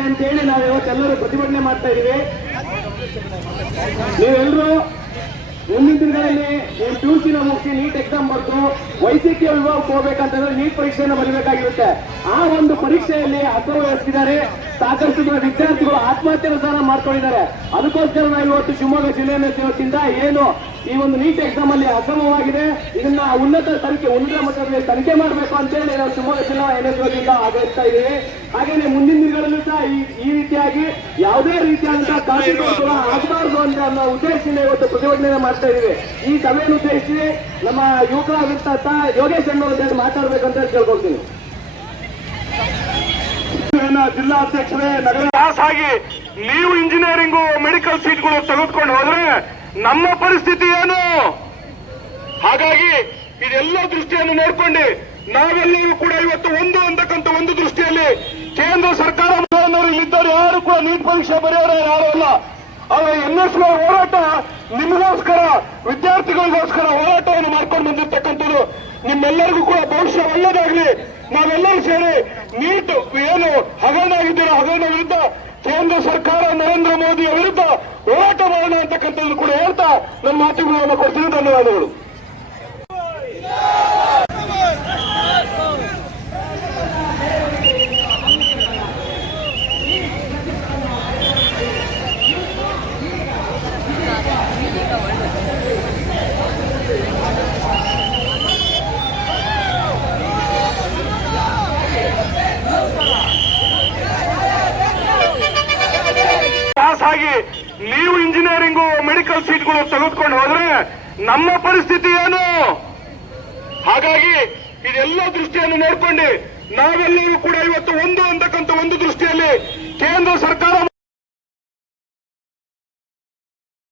ಅಂತ ಹೇಳಿ ನಾವು ಇವತ್ತೆಲ್ಲರೂ ಪ್ರತಿಭಟನೆ ಮಾಡ್ತಾ ಇದೀವಿ. ಮುಂದಿನ ದಿನಗಳಲ್ಲಿ ನೀವು ಪಿ ಯು ಸಿನ ಮುಗಿಸಿ ನೀಟ್ ಎಕ್ಸಾಮ್ ಬರ್ತು ವೈದ್ಯಕೀಯ ವಿಭಾಗಕ್ಕೆ ಹೋಗ್ಬೇಕಂತಂದ್ರೆ ನೀಟ್ ಪರೀಕ್ಷೆಯನ್ನು ಬರೀಬೇಕಾಗಿರುತ್ತೆ. ಆ ಒಂದು ಪರೀಕ್ಷೆಯಲ್ಲಿ ಅಕ್ರಮ ವಹಿಸಿದ್ದಾರೆ ಸಾಕಷ್ಟು ಜನ ವಿದ್ಯಾರ್ಥಿಗಳು ಆತ್ಮಹತ್ಯೆ ಸಹ ಮಾಡ್ಕೊಂಡಿದ್ದಾರೆ. ಅದಕ್ಕೋಸ್ಕರ ನಾವು ಇವತ್ತು ಶಿವಮೊಗ್ಗ ಜಿಲ್ಲೆಯನ್ನು ಸೇವತ್ತಿಂದ ಏನು ಈ ಒಂದು ನೀಟ್ ಎಕ್ಸಾಮ್ ಅಲ್ಲಿ ಅಕ್ರಮವಾಗಿದೆ. ಇದನ್ನ ಉನ್ನತ ತನಿಖೆ, ಉನ್ನತ ಮಟ್ಟದಲ್ಲಿ ತನಿಖೆ ಮಾಡಬೇಕು ಅಂತೇಳಿ ನಾವು ಶಿವಮೊಗ್ಗ ಜಿಲ್ಲಾ ಎನ್ಎಸ್ ವತಿಯಿಂದ ಆಗ್ರಹಿಸ್ತಾ ಇದ್ದೀವಿ. ಹಾಗೇನೆ ಮುಂದಿನ ದಿನಗಳಲ್ಲೂ ಸಹ ಈ ಈ ರೀತಿಯಾಗಿ ಯಾವುದೇ ರೀತಿಯಾದಂತಹ ಕಾರ್ಯಕ್ರಮ ಆಗಬಾರದು ಅಂತ ಅನ್ನೋ ಉದ್ದೇಶದಿಂದ ಇವತ್ತು ಪ್ರತಿಭಟನೆ ಮಾಡ್ತಾ ಇದ್ದೀವಿ. ಈ ಸಭೆಯನ್ನು ಉದ್ದೇಶಿಸಿ ನಮ್ಮ ಯುವಕ ವೃತ್ತ ಯೋಗೇಶ್ ಅಣ್ಣವ್ರ ಜೊತೆ ಮಾತಾಡ್ಬೇಕಂತ ಕೇಳ್ಕೊಳ್ತೀನಿ. ಜಿಲ್ಲಾಧ್ಯಕ್ಷರೇ, ನಗರ ಆಗಿ ನೀವು ಇಂಜಿನಿಯರಿಂಗು ಮೆಡಿಕಲ್ ಸೀಟ್ಗಳು ತೆಗೆದುಕೊಂಡು ಹೋದ್ರೆ ನಮ್ಮ ಪರಿಸ್ಥಿತಿ ಏನು? ಹಾಗಾಗಿ ಇದೆಲ್ಲ ದೃಷ್ಟಿಯನ್ನು ನೋಡ್ಕೊಂಡು ನಾವೆಲ್ಲರೂ ಕೂಡ ಇವತ್ತು ಒಂದು ಅಂತಕ್ಕಂಥ ಒಂದು ದೃಷ್ಟಿಯಲ್ಲಿ ಕೇಂದ್ರ ಸರ್ಕಾರ ಇಲ್ಲಿದ್ದಾರೆ. ಯಾರು ಕೂಡ ನೀಟ್ ಪರೀಕ್ಷೆ ಬರೆಯೋರು ಯಾರು ಅಲ್ಲ ಅವರ ಎನ್ ಎಸ್ ಹೋರಾಟ ನಿಮಗೋಸ್ಕರ, ವಿದ್ಯಾರ್ಥಿಗಳಿಗೋಸ್ಕರ ಹೋರಾಟವನ್ನು ಮಾಡ್ಕೊಂಡು ಬಂದಿರ್ತಕ್ಕಂಥದ್ದು ನಿಮ್ಮೆಲ್ಲರಿಗೂ ಕೂಡ ಭವಿಷ್ಯ ಒಳ್ಳೆಯದಾಗಲಿ ನಾವೆಲ್ಲರೂ ಸೇರಿ ನೀಟ್ ಏನು ಹಗರಣ ಆಗಿದ್ದೀರೋ ಹಗರಣ ವಿರುದ್ಧ ಕೇಂದ್ರ ಸರ್ಕಾರ ನರೇಂದ್ರ ಮೋದಿಯ ವಿರುದ್ಧ ಹೋರಾಟ ಮಾಡೋಣ ಅಂತಕ್ಕಂಥದ್ದು ಕೂಡ ಹೇಳ್ತಾ ನನ್ನ ಮಾತುಗಳನ್ನು ಕೊಡ್ತೀನಿ. ಧನ್ಯವಾದಗಳು. ನೀವು ಇಂಜಿನಿಯರಿಂಗು ಮೆಡಿಕಲ್ ಸೀಟ್ಗಳು ತೆಗೆದುಕೊಂಡು ಹೋದ್ರೆ ನಮ್ಮ ಪರಿಸ್ಥಿತಿ ಏನು? ಹಾಗಾಗಿ ಇದೆಲ್ಲ ದೃಷ್ಟಿಯನ್ನು ನೋಡ್ಕೊಂಡು ನಾವೆಲ್ಲರೂ ಕೂಡ ಇವತ್ತು ಒಂದು ಅಂತಕ್ಕಂಥ ಒಂದು ದೃಷ್ಟಿಯಲ್ಲಿ ಕೇಂದ್ರ ಸರ್ಕಾರ